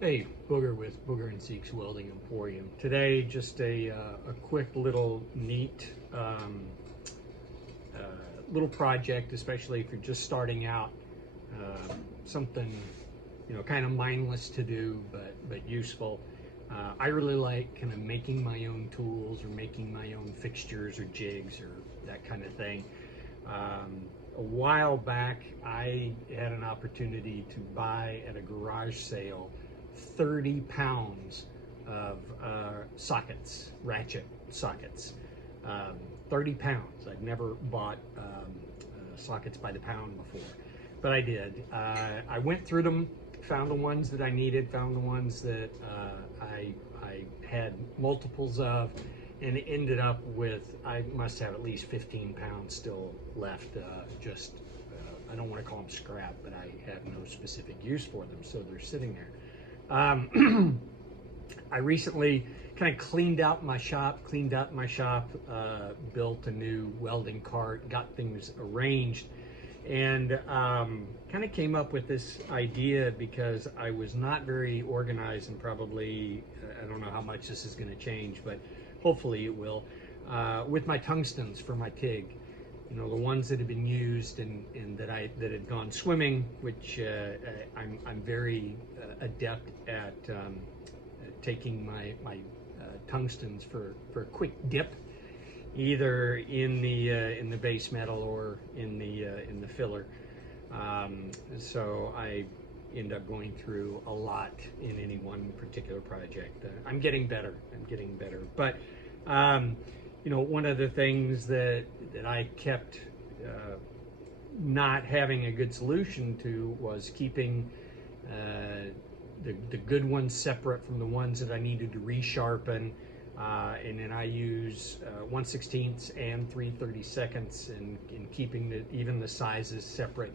Hey, Booger with Booger and Zeke's Welding Emporium. Today, just a quick little neat uh, little project, especially if you're just starting out. Something, kind of mindless to do, but useful. I really like kind of making my own tools or making my own fixtures or jigs or that kind of thing. A while back, I had an opportunity to buy at a garage sale 30 pounds of sockets, ratchet sockets. 30 pounds. I'd never bought sockets by the pound before, but I did. I went through them, found the ones that I needed, found the ones that I had multiples of, and it ended up with, I must have at least 15 pounds still left. I don't want to call them scrap, but I have no specific use for them, so they're sitting there. I recently kind of cleaned out my shop, built a new welding cart, got things arranged, and kind of came up with this idea because I was not very organized, and probably, I don't know how much this is going to change, but hopefully it will, with my tungstens for my TIG. The ones that have been used and that had gone swimming, which I'm very adept at taking my tungstens for a quick dip, either in the base metal or in the filler. So I end up going through a lot in any one particular project. I'm getting better. But one of the things that I kept not having a good solution to was keeping the good ones separate from the ones that I needed to resharpen. And then I use 1/16 and 3/32, and keeping even the sizes separate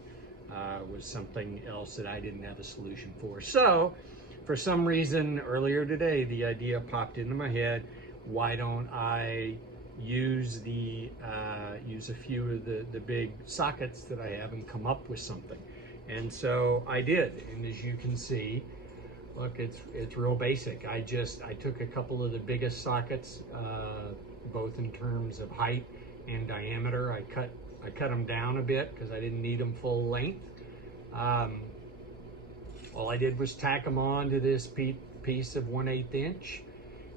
was something else that I didn't have a solution for. So for some reason earlier today, the idea popped into my head, why don't I use a few of the big sockets that I have and come up with something. And so I did, and as you can see, look, it's real basic. I took a couple of the biggest sockets, both in terms of height and diameter. I cut them down a bit because I didn't need them full length. All I did was tack them on to this piece of 1/8 inch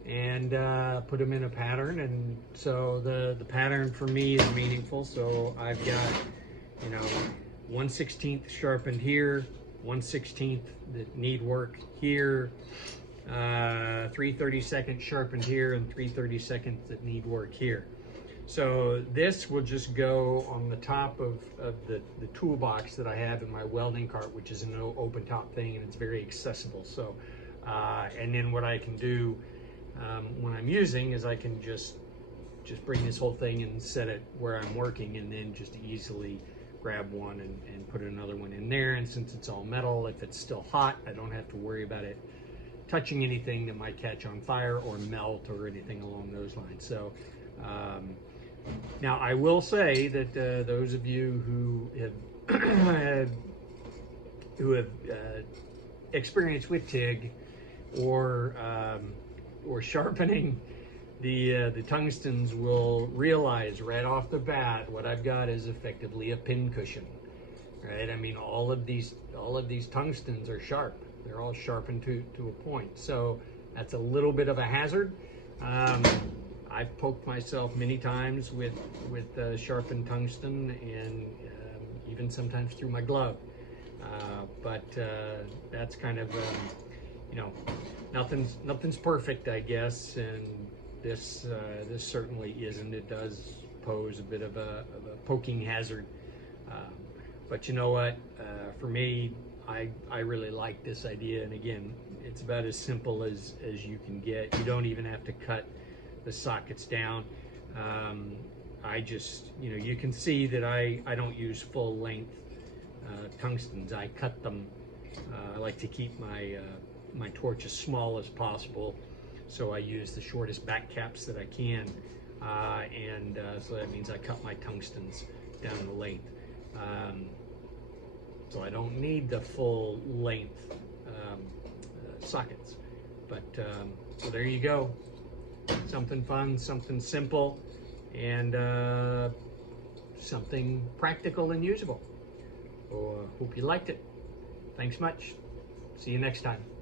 and put them in a pattern. And so the pattern for me is meaningful. So I've got 1/16 sharpened here, 1/16 that need work here, 3/32 sharpened here, and 3/32 that need work here. So this will just go on the top of the toolbox that I have in my welding cart, which is an open top thing, and it's very accessible. So and then what I can do when I'm using is I can just bring this whole thing and set it where I'm working, and then just easily grab one and put another one in there. And since it's all metal, if it's still hot, I don't have to worry about it touching anything that might catch on fire or melt or anything along those lines. So now I will say that those of you who have experience with TIG or sharpening the tungstens will realize right off the bat what I've got is effectively a pin cushion, right? I mean, all of these tungstens are sharp. They're all sharpened to a point. So that's a little bit of a hazard. I've poked myself many times with sharpened tungsten, and even sometimes through my glove. But that's kind of nothing's perfect, I guess, and this certainly isn't. It does pose a bit of a poking hazard, but you know what? For me, I really like this idea, and again, it's about as simple as you can get. You don't even have to cut the sockets down. I just, you can see that I don't use full length tungstens. I cut them. I like to keep my torch as small as possible, so I use the shortest back caps that I can, and so that means I cut my tungstens down the length. So I don't need the full length sockets. But so there you go. Something fun, something simple, and something practical and usable. So hope you liked it. Thanks much. See you next time.